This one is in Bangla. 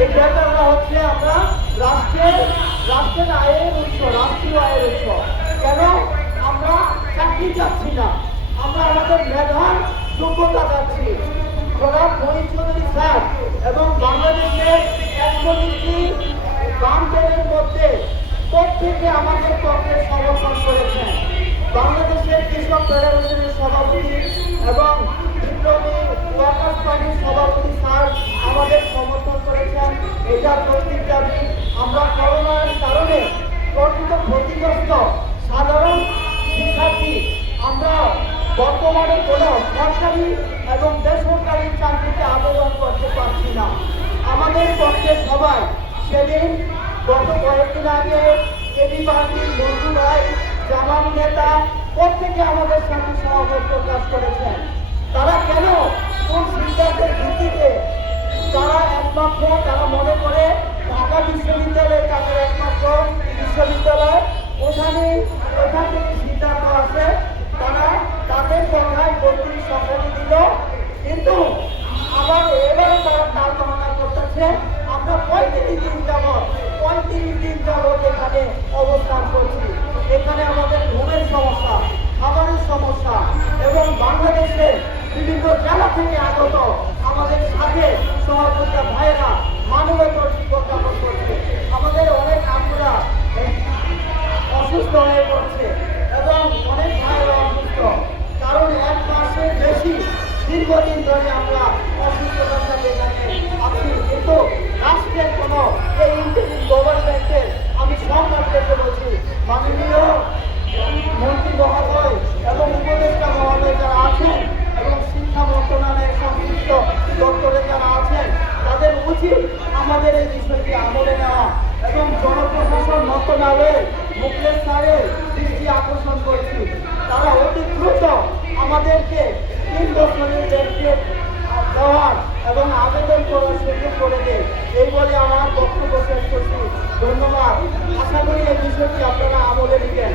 এই বেকাররা হচ্ছে আমরা রাষ্ট্রের আয়ের উৎস, রাষ্ট্রীয় আয়ের উৎস। কেন আমরা চাকরি চাচ্ছি না, আমরা আমাদের মেধার যোগ্যতা চাচ্ছি। জনাব মহিত চৌধুরী স্যার এবং বাংলাদেশের 41টি বাম দলের মধ্যে প্রত্যেকে আমাদের পক্ষে সমর্থন করেছেন। বাংলাদেশের কৃষক ফেডারেশনের সভাপতি এবং বিপ্লবী ওয়ার্কার্স পার্টির সভাপতি স্যার আমাদের সমর্থন করেছেন। এটা যৌক্তিক দাবি। আমরা করোনার কারণে কর্তৃত ক্ষতিগ্রস্ত সাধারণ শিক্ষার্থী আমরা বর্তমানে কোনো সরকারি এবং বেসরকারি চাকরিতে আবেদন করতে পারছি না। আমাদের পক্ষে সবাই সেদিন গত কয়েকদিন আগে এবি পার্টির বন্ধু ভাই, জামাত নেতা প্রত্যেকে আমাদের সাথে সহমত প্রকাশ করেছেন। তারা কেন কোন সিদ্ধান্তের ভিত্তিতে তারা মনে করে ঢাকা বিশ্ববিদ্যালয় তাদের একমাত্র বিশ্ববিদ্যালয়, ওখান থেকে সিদ্ধান্ত আছে তারা তাদের কথায় 32 সংখ্যাটি দিল। কিন্তু আবার এবারে তারা তার গণনা করতেছে আমরা 35 দিন যাবৎ এখানে অবস্থান করছি। এখানে আমাদের ঘুমের সমস্যা, খাবারের সমস্যা এবং বাংলাদেশের বিভিন্ন জেলা থেকে আগত আমাদের সাথে সহযোগিতা ভাইয়েরা মানবতার জ্ঞাপন করছে। আমাদের অনেক আপুরা অসুস্থ হয়ে পড়ছে এবং অনেক ভাইয়েরা অসুস্থ, কারণ 1 মাসের বেশি দীর্ঘদিন ধরে আমরা অসুস্থতার সাথে এখানে আছি। কিন্তু রাষ্ট্রের কোনো এই ইন্টারিম গভর্নমেন্টের আমি সম্মান পেতে বলছি মাননীয় মন্ত্রী মহোদয় এবং উপদেষ্টা মহোদয় যারা আছেন এবং শিক্ষা মন্ত্রণালয়ের সংশ্লিষ্ট দপ্তরে যারা আছেন তাদের উচিত আমাদের এই বিষয়টি আমলে নেওয়া এবং জনপ্রশাসন মন্ত্রণালয়ের মুখলেস স্যারের দৃষ্টি আকর্ষণ করছি তারা অতি দ্রুত আমাদেরকে 3 বছরের ব্যাংকে দেওয়ার এবং আবেদন করার সুযোগ করে দেয়। এই বলে আমার বক্তব্য শেষ করছি। ধন্যবাদ। আশা করি এই বিষয়টি আপনারা আমলে নিবেন।